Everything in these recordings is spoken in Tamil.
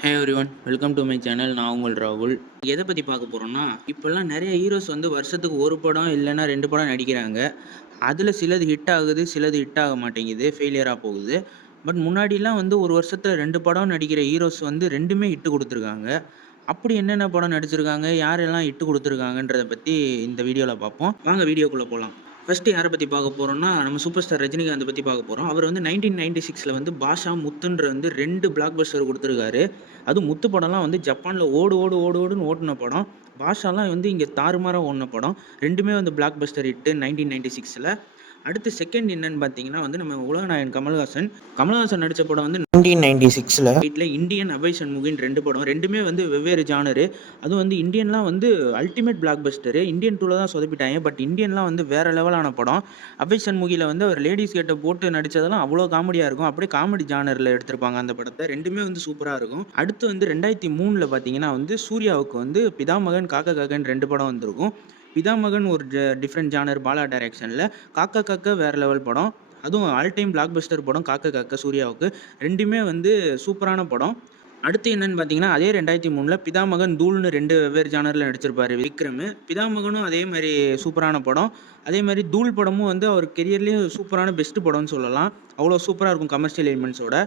Hey everyone, welcome to my channel. நான் உங்கள் ராகுல். எதை பற்றி பார்க்க போகிறோன்னா, இப்போல்லாம் நிறைய ஹீரோஸ் வந்து வருஷத்துக்கு ஒரு படம் இல்லைன்னா 2 படம் நடிக்கிறாங்க. அதில் சிலது ஹிட் ஆகுது, சிலது ஹிட் ஆக மாட்டேங்குது, ஃபெயிலியராக போகுது. பட் முன்னாடிலாம் வந்து ஒரு வருஷத்தில் 2 படம் நடிக்கிற ஹீரோஸ் வந்து 2மே ஹிட்டு கொடுத்துருக்காங்க. அப்படி என்னென்ன படம் நடிச்சிருக்காங்க, யாரெல்லாம் ஹிட்டு கொடுத்துருக்காங்கன்றத பற்றி இந்த வீடியோவில் பார்ப்போம். வாங்க வீடியோக்குள்ளே போகலாம். ஃபஸ்ட்டு யாரை பற்றி பார்க்க போகிறோம்னா, நம்ம சூப்பர் ஸ்டார் ரஜினிகாந்தை பற்றி பார்க்க போகிறோம். அவர் வந்து 1996 வந்து பாஷா, முத்துன்ற வந்து 2 பிளாக் பஸ்டர் கொடுத்துருக்காரு. அதுவும் முத்து படம்லாம் வந்து ஜப்பானில் ஓடு ஓடு ஓடு ஓடுன்னு ஓடின படம். பாஷாலாம் வந்து இங்கே தாறுமாறாக ஓடின படம். 2மே வந்து பிளாக் பஸ்டர் ஹிட்டு 1996. அடுத்து செகண்ட் என்னன்னு பார்த்தீங்கன்னா வந்து நம்ம உலகநாயகன் கமலஹாசன் நடித்த படம் வந்து 1996 வீட்டில் இந்தியன் அபய் சண்முகின் 2 படம். 2மே வந்து வெவ்வேறு ஜானரு. அதுவும் வந்து இந்தியன்லாம் வந்து அல்டிமேட் பிளாக் பஸ்டரு. இந்தியன் 2ல் தான் சொதப்பிட்டாங்க. பட் இந்தியன்லாம் வந்து வேறு லெவலான படம். அபய் சண்முகியில் வந்து அவர் லேடிஸ் கேட்டை போட்டு நடித்ததெல்லாம் அவ்வளோ காமெடியாக இருக்கும். அப்படியே காமெடி ஜானரில் எடுத்திருப்பாங்க அந்த படத்தை. 2மே வந்து சூப்பராக இருக்கும். அடுத்து வந்து 2003 பார்த்தீங்கன்னா வந்து சூர்யாவுக்கு வந்து பிதாமகன், காக்கா காக்கன் 2 படம் வந்திருக்கும். பிதாமகன் ஒரு டிஃப்ரெண்ட் ஜானர் பாலா டைரக்ஷனில், காக்கா காக்கா வேறு லெவல் படம். அதுவும் ஆல் டைம் பிளாக் பஸ்டர் படம் காக்கா காக்கா சூர்யாவுக்கு. 2மே வந்து சூப்பரான படம். அடுத்து என்னன்னு பார்த்தீங்கன்னா, அதே 2003 பிதாமகன், தூள்னு 2 வெவ்வேறு ஜானரில் நடிச்சிருப்பாரு விக்ரம். பிதாமகனும் அதே மாதிரி சூப்பரான படம். அதே மாதிரி தூள் படமும் வந்து அவர் கெரியர்லேயே சூப்பரான பெஸ்ட் படம்னு சொல்லலாம். அவ்வளோ சூப்பராக இருக்கும் கமர்ஷியல் எலிமெண்ட்ஸோட.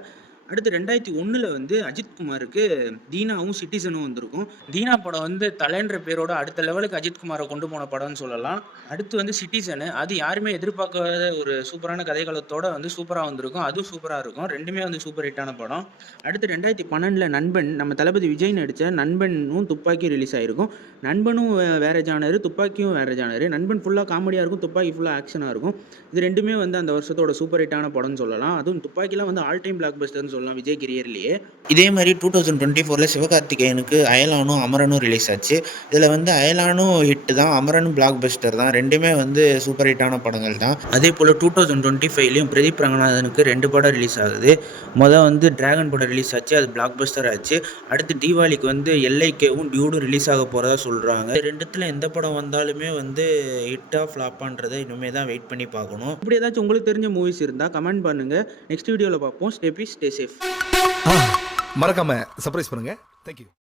அடுத்து 2001 வந்து அஜித்குமாருக்கு தீனாவும் சிட்டிசனும் வந்திருக்கும். தீனா படம் வந்து தலைன்ற பேரோட அடுத்த லெவலுக்கு அஜித்குமாரை கொண்டு போன படம்னு சொல்லலாம். அடுத்து வந்து சிட்டிசனு, அது யாருமே எதிர்பார்க்காத ஒரு சூப்பரான கதைக்களத்தோட வந்து சூப்பராக வந்திருக்கும். அதுவும் சூப்பராக இருக்கும். 2மே வந்து சூப்பர் ஹிட்டான படம். அடுத்து 2012 நண்பன், நம்ம தளபதி விஜய் நடித்த நண்பனும் துப்பாக்கி ரிலீஸ் ஆகிருக்கும். நண்பனும் வேறு ஜானரு, துப்பாக்கியும் வேறு ஜானரு. நண்பன் ஃபுல்லாக காமெடியாக இருக்கும், துப்பாக்கி ஃபுல்லாக ஆக்ஷனாக இருக்கும். இது 2மே வந்து அந்த வருஷத்தோட சூப்பர் ஹிட்டான படம்னு சொல்லலாம். அதுவும் துப்பாக்கிலாம் வந்து ஆல் டைம் பிளாக் பஸ்டர்னு சொல்லலாம் விஜய் கெரியர்லேயே. இதே மாதிரி 2024 சிவகார்த்திகேயனுக்கு அயலானும் அமரனும் ரிலீஸ் ஆச்சு. இதில் வந்து அயலானும் ஹிட் தான், அமரனும் பிளாக் பஸ்டர் தான். 2மே வந்து சூப்பர் ஹிட்டான படங்கள் தான். அதே போல் 2025 பிரதீப் ரங்கநாதனுக்கு 2 படம் ரிலீஸ் ஆகுது. வந்து டிராகன் படம் ரிலீஸ் ஆச்சு, அது பிளாக் பஸ்டர் ஆச்சு. அடுத்து தீபாவளிக்கு வந்து எல்ஐகேவும் டியூடும் ரிலீஸ் ஆக போகிறதா சொல்கிறாங்க. 2த்துல எந்த படம் வந்தாலுமே வந்து ஹிட்டா ஃப்ளாப்பான்றதை இனிமே தான் வெயிட் பண்ணி பார்க்கணும். இப்படி ஏதாச்சும் உங்களுக்கு தெரிஞ்ச மூவிஸ் இருந்தால் கமெண்ட் பண்ணுங்கள். நெக்ஸ்ட் வீடியோவில் பார்ப்போம். Stay peace, stay safe. மறக்காம சர்ப்ரைஸ் பண்ணுங்க. தேங்க்யூ.